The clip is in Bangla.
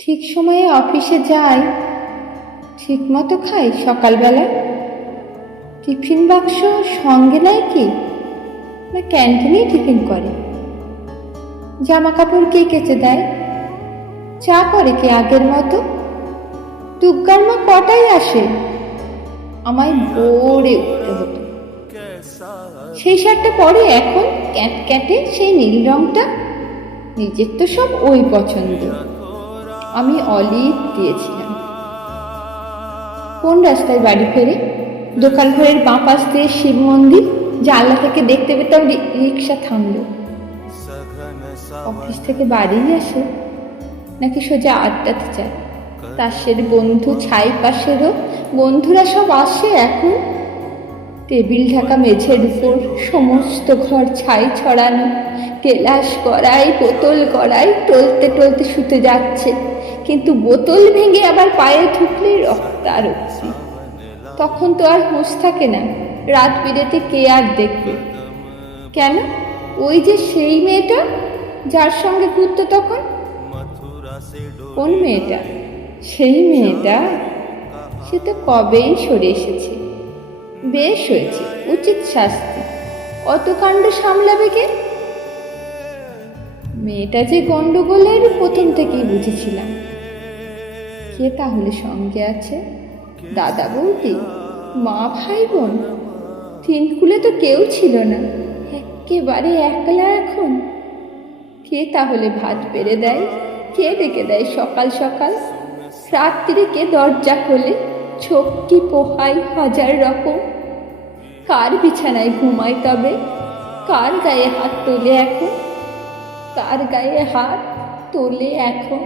ঠিক সময়ে অফিসে যাই, ঠিক মতো খাই সকালবেলা। টিফিন বাক্স সঙ্গে নেয় কি, না ক্যান্টিনেই টিফিন করে? জামা কাপড় কে কেচে দেয়? চা করে কে আগের মতো? দুগ্গার মা কটায় আসে? আমায় ভোরে উঠতে হতো। সেই শার্টটা পরে এখন ক্যাট ক্যাটে সেই নীল রংটা। নিজের তো সব ওই পছন্দ, আমি অলিভ দিয়েছিলাম। কোন রাস্তায় বাড়ি ফেরে? দোকান ঘরের বাঁ পাশ দিয়ে শিব মন্দির, জানলা থেকে দেখতে পেতাম রিক্সা থামলো। অফিস থেকে বাড়ি আসে নাকি সোজা আড্ডাতে যায়? তাসের বন্ধু ছাই পাশেরও বন্ধুরা সব আসে এখন। টেবিল ঢাকা মেঝের উপর সমস্ত ঘর ছাই ছড়ানো, গেলাস কড়াই বোতল কড়াই টলতে টলতে শুতে যাচ্ছে, কিন্তু বোতল ভেঙে আবার পায়ে ঢুকলে রক্তারক্তি। তখন তো আর হুঁশ থাকে না, রাত বিরেতে কে আর দেখবে? কেন, ওই যে সেই মেয়েটা যার সঙ্গে ঘুরতো তখন। কোন মেয়েটা? সেই মেয়েটা, সে তো কবেই সরে এসেছে। বেশ হয়েছে, উচিত শাস্তি। অত কাণ্ড সামলাবে কে? মেয়েটা যে গন্ডগোলের প্রথম থেকেই বুঝেছিলাম। কে তাহলে সঙ্গে আছে? দাদা বৌদি, মা ভাই বোন? তিনকুলে তো কেউ ছিল না, একেবারে একলা এখন। কে তাহলে ভাত বেড়ে দেয়? কে ডেকে দেয় সকাল সকাল? রাত্রিরে কে দরজা খোলে? ছোটকি পোহাই হাজার রকম। কার বিছানায় ঘুমায় তবে? কার গায়ে হাত তোলে এখন? কার গায়ে হাত তোলে এখন?